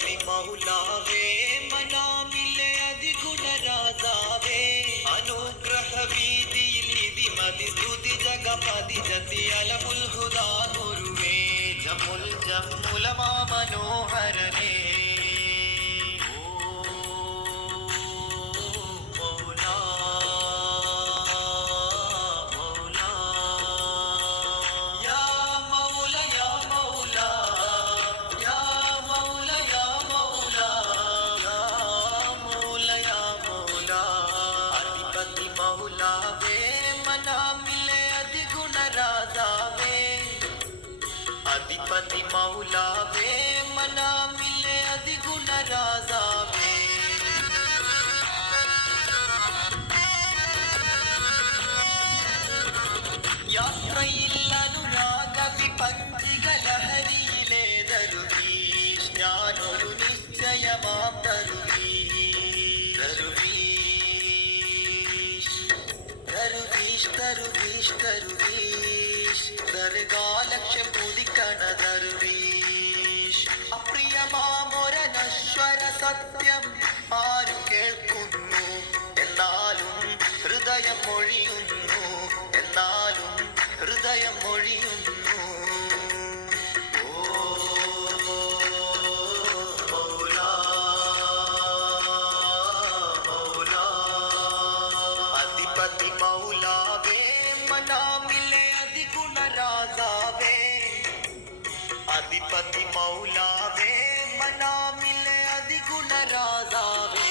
അധിപതി മൗലാവേ മനാമിലെ അതിഗുണരാജാവേ അനുഗ്രഹ വീതിയിൽ ഇതിമതി സ്തുതി ജഗപതി ജതി അലമുൽ ഹുദാ ഗുരുവേ ജമുൽ ജമ്മുലമാ മനോഹരനേ अधिपति मौलावे मना मिले अधिगुण राजावे യാത്രയിൽ അനുരാഗ വിപഞ്ചികളഹരിയിലെ ദരുവീഷ് ഞാനൊരു നിശ്ചയമാം ദരുവീഷ് ദരുവീഷ് ദരുവീഷ് ദരുവീഷ് ദർഗാലക്ഷ്യം പൂതിക്കണ ദർവീഷ് അപ്രിയമാമൊരനശ്വര സത്യം ആരു കേൾക്കുന്നു എന്നാലും ഹൃദയം മൊഴിയുന്നു എന്നാലും ഹൃദയം മൊഴിയുന്നു अधिपति मौलावे मना मिले अधिगुण राजावे अधिपति मौलावे मना मिले अधिगुण राजावे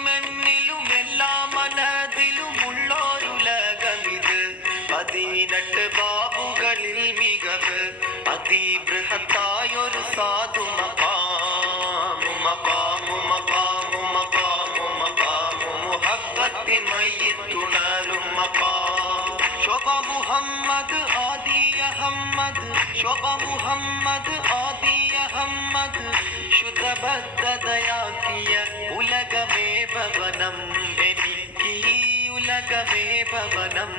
നിന്നിലുമെന്നിലുമെല്ലാ മനതിലുമുള്ളോരുലകമിത് 18 ബാബുകളിൽ മികവ് അതിബൃഹത്തായൊരു സാധു മുഹബ്ബത്തിൻ മയ്യിത്തുണരും ശോഭ മുഹമ്മദ് ആദി അഹമ്മദ് ശോഭ മുഹമ്മദ് ആദി അഹമ്മദ് ശുദ്ധബദ്ധതയാക്കിയ ഉലകമേ ഭവനം എനിക്ക് ഈ ഉലകമേ ഭവനം